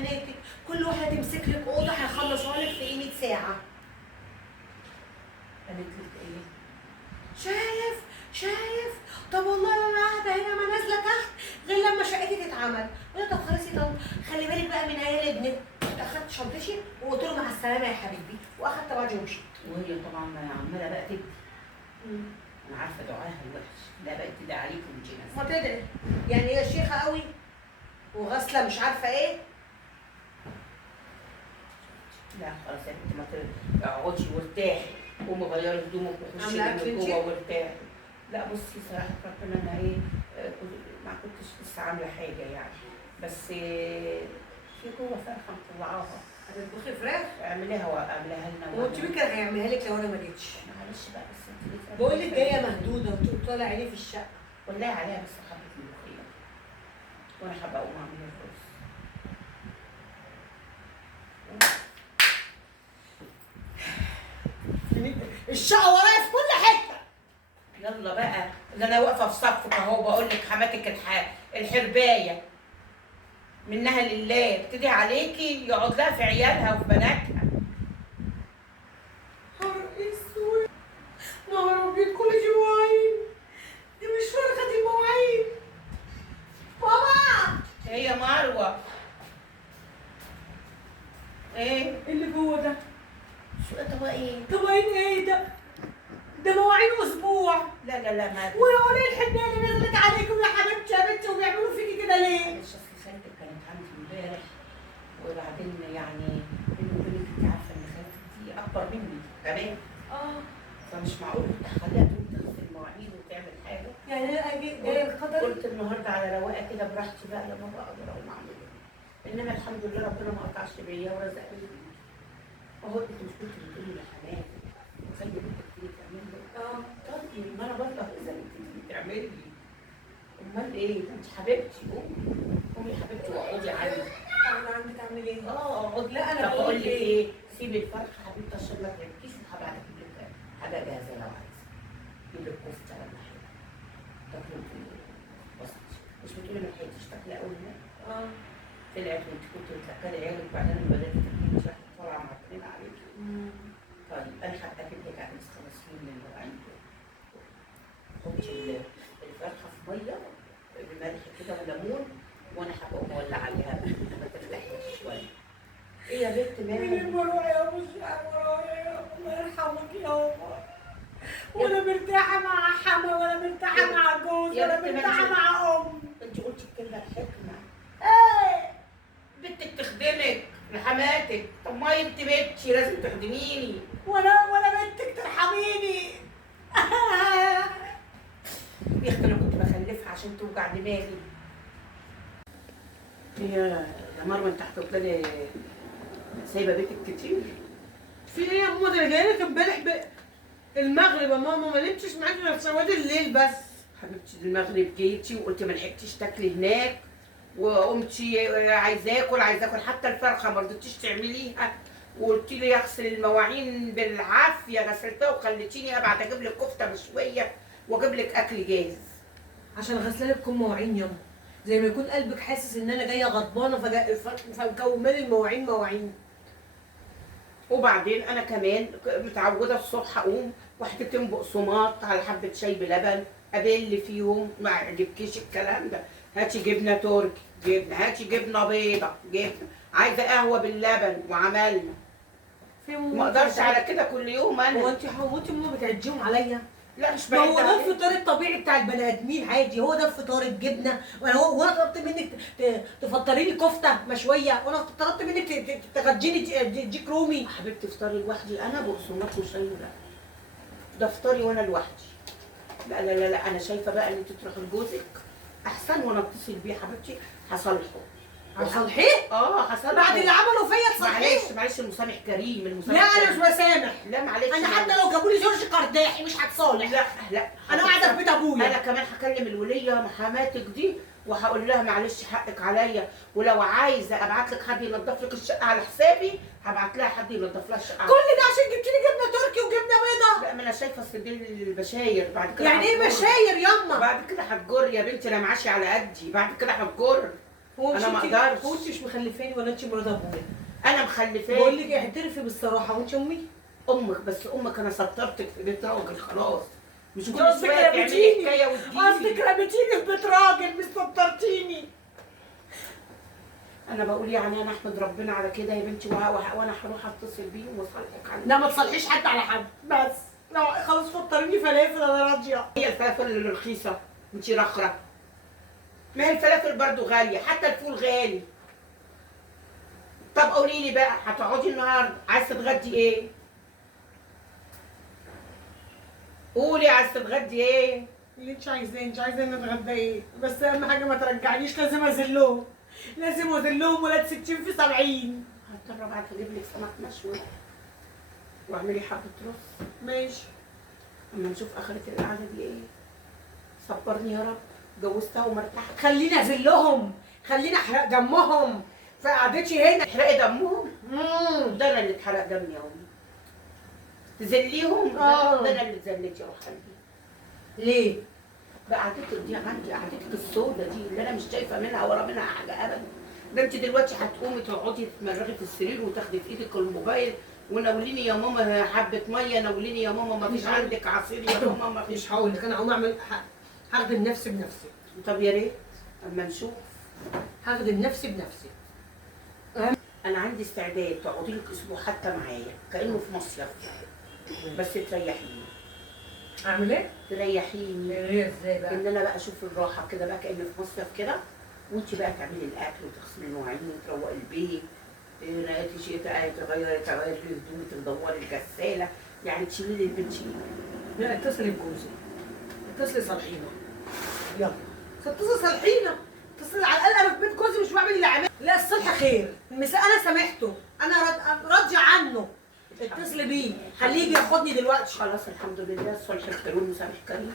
بناتك كل واحده تمسك لك اوضه هيخلصوها لك في قيمه ساعه. قالت لك ايه؟ شايف طب والله انا قاعده هنا ما نازله تحت غير لما شقتي تتعمل. قلت طب خلاص يا طنط خلي بالك بقى من عيال ابنك. اخدت شنطتي وقلت له مع السلامه يا حبيبي واخدت بعضي ومشيت. وهي طبعا عماله بقى تبكي. انا عارفه دعاها الوحش، لا بقت تدعي عليكم الجنازه. ما تدري يعني هي شيخه قوي وغاسله مش عارفه ايه. لا خلاص يا بنتي ما اقعدي وارتاحي، قومي غيري هدومك وخشي عاملة أكل من انتي؟ جوه وارتاحي. لا بصي صراحه ربنا انا ايه ما كنتش لسه عامله حاجه يعني، بس في جوه فرخه مطلعاها. هتطبخي فراخ؟ اعمليها لنا. هو انت مين كان هيعملها لك لو انا ما جيتش؟ معلش بقى بس انت ليه بقول لك جايه مهدوده وطالع عيني في الشقه. والله عليها بس حبه ملوخيه وانا حابه اقوم اعمل الرز. الشقه ورايا في كل حته. يلا بقى ده انا واقفه في صفك اهو بقول لك حماتك الحربايه منها لله ابتدي عليكي يقعد لها في عيالها وفي بناتها. نهار اسود نهار ابيض كل دي مواعين. دي مش فرخه دي مواعين. ماما هي مروه ايه اللي جوه ده شو طب ايه؟ طبعين ايه ده؟ ده مواعين اسبوع. لا ما ولو ايه الحنيه اللي نزلت عليكم يا حبيبتي يا بنتي وبيعملوا فيكي كده ليه؟ معلش اصل خالتك كانت عندي امبارح وبعدين يعني بيني وبينك انت عارفه ان خالتك دي اكبر مني كمان فمش معقول تخليها تقوم تغسل المواعين وتعمل حاجه. يعني انا اجي جايه القدر. قلت النهارده على رواقه كده براحتي بقى لما بقدر اقوم اعمل انما الحمد لله ربنا ما قطعش بيا ورزقني بيكي. اهو انت مش كنت بتقولي لحماتك وخلي بنتك تيجي تعمل لي. طيب ما انا برضه اذا انت تيجي تعملي لي امال ايه؟ انت حبيبتي قومي يا حبيبتي واقعدي عندي. انا عندك اعمل ايه؟ اقعدي. لا انا بقول لك ايه؟ سيبي الفرخه حبيبتي عشان ما تعبكيش وهبعت اجيب لك حاجه جاهزه لو عايزه. اجيب لك كفته ولا حاجه تاكلي انت بسيط. مش بتقولي ما لحقتيش تاكلي اول هناك؟ طلعت وانت كنت بتاكلي عيالك وبعدين لما بدات تاكلي انت رايحه طالعه معكنين عليكي. طيب انا هبقى اجيب لك عدد 5 من المواعين دول. حطي الفرخه في ميه بملح كده وليمون وانا هبقى مولع عليها ما تفتحيش شويه. ايه يا بنت مين مالك؟ المروءه يا مش ورايا الله يرحمك يابا. ولا مرتاحه مع حما ولا مرتاحه مع جوز يا ولا بنت مرتاحه مالك؟ مع ام. انت قلتي الكلمه الحكمه. ايه بنتك تخدمك لحماتك. طب ما انت بنتي لازم تخدميني. ولا بنتك ترحميني. يا اختي انا كنت بخلفها عشان توجع دماغي. هي يا مروه انت هتفضلي سايبه بيتك كتير؟ في ايه يا ماما؟ ده انا جايه لك امبارح المغرب يا ماما ما نمتش معاكي غير سواد الليل بس. حبيبتي المغرب جيتي وقلتي ما لحقتيش تاكلي هناك وقمتي عايزه اكل حتى الفرخه ما رضيتيش تعمليها وقلتي لي اغسل المواعين بالعافيه غسلتها وخليتيني ابعت اجيب لك كفته مشويه واجيب لك اكل جاهز. عشان غسله لك كم مواعين ياما زي ما يكون قلبك حاسس ان انا جايه غضبانه فمكومه لي المواعين مواعين. وبعدين انا كمان متعوده الصبح اقوم وحدتين بقسماط على حبه شاي بلبن ابل فيهم ما يعجبكيش الكلام ده. هاتي جبنه تركي جبنه، هاتي جبنه بيضه جبنه، عايزه قهوه باللبن وعملنا. ما اقدرش على كده كل يوم انا. هو انت ماما بتعديهم عليا؟ لا مش ده بعيد هو ده عليك. الفطار الطبيعي بتاع البني ادمين عادي. هو ده الفطار الجبنه. هو انا طلبت منك تفطري لي كفته مشويه وانا طلبت منك تغديني ديك رومي. حبيبتي افطري لوحدي انا بقسماط وشاي لا. ده افطري وانا لوحدي. لا انا شايفه بقى ان انت تروحي لجوزك احسن وانا اتصل بيه حبيبتي هصالحه. هصالحيه؟ هصالحه بعد اللي عملوا فيا تصالحيه؟ معلش المسامح كريم لا انا مش بسامح. لا معلش انا حتى لو جابوا لي جورج قرداحي مش هتصالح. لا انا قاعده في بيت ابويا. انا كمان هكلم الوليه محاماتك دي وهقول لها معلش حقك عليا ولو عايزه ابعت لك حد ينظف لك الشقه على حسابي هبعت لها حد ينظف لها الشقه. كل ده عشان جبت لي جبنه تركي وجبنه بيضه؟ لا ما انا شايفه اصل دي البشاير بعد كده. يعني ايه بشاير ياما؟ بعد كده هتجر يا بنتي انا معاشي على قدي بعد كده هتجر. هو انا ما انت- اقدرش. هو انت مش مخلفاني ولا انت مرات ابويا؟ انا مخلفاك. بقول لك اعترفي بالصراحه، وانت امي. امك، بس امك انا سطرتك في بيت راجل خلاص. مش كل قصدك شويه تعملي رميتيني، حكايه قصدك وتجيلي. رميتيني في بيت راجل مش سطرتيني. انا بقول يعني انا احمد ربنا على كده يا بنتي، وانا هروح اتصل بيهم واصالحك عنه. لا ما تصلحيش حد على حد، بس لو خلاص فطريني فلافل انا راضيه. هي الفلافل اللي رخيصه انت رخره. ما هي الفلافل برضو غاليه، حتى الفول غالي. طب قولي لي بقى، هتقعدي النهارده عايزه تتغدي ايه؟ قولي عايزه تتغدي ايه؟ اللي انت عايزاه، انت عايزه نتغدى ايه؟ بس اهم حاجه ما ترجعنيش، لازم اذلهم، لازم اذلهم ولاد 60 في 70. هضطر ابعت اجيب لك سمك مشوي واعملي حبه رز. ماشي. اما نشوف اخرة القعده دي ايه. صبرني يا رب، جوزتها ومرتاحه. خليني اذلهم، خليني احرق دمهم في قعدتي هنا. تحرقي دمهم؟ امم ده انا اللي اتحرق دمي يا امي. تذليهم؟ ده انا اللي اتذليت يا روح قلبي. ليه؟ بقعدتك دي عندي، قعدتك السودة دي اللي انا مش شايفه منها ولا منها حاجه ابدا. ده انت دلوقتي هتقومي تقعدي تتمرغي في السرير وتاخدي في ايدك الموبايل وناوليني يا ماما حبه ميه، ناوليني يا ماما ما فيش عندك عصير يا ماما ما فيش. مش هقول لك، انا هقوم اعمل هخدم نفسي بنفسي. طب يا ريت اما نشوف. هخدم نفسي بنفسي. انا عندي استعداد تقعدي لك اسبوع حتى معايا كانه في مصيف، بس تريحيني. اعمل ايه؟ تريحيني ايه ازاي بقى؟ ان انا بقى اشوف الراحه كده بقى كاني في مصيف كده، وانت بقى تعملي الاكل وتغسلي المواعين وتروقي البيت، تغيري الهدوم، تدوري الغساله، يعني تشيلي لي البيت شيلي. لا اتصلي بجوزي، اتصلي صالحينا، يلا اتصلي صالحينا، اتصلي على الاقل انا في بيت جوزي مش بعمل اللي عمله. لا الصلح خير، انا سامحته، انا راضيه عنه. اتصلي بيه، خليه يجي ياخدني دلوقتي. خلاص الحمد لله، الصلح الكريم مسامح كريم.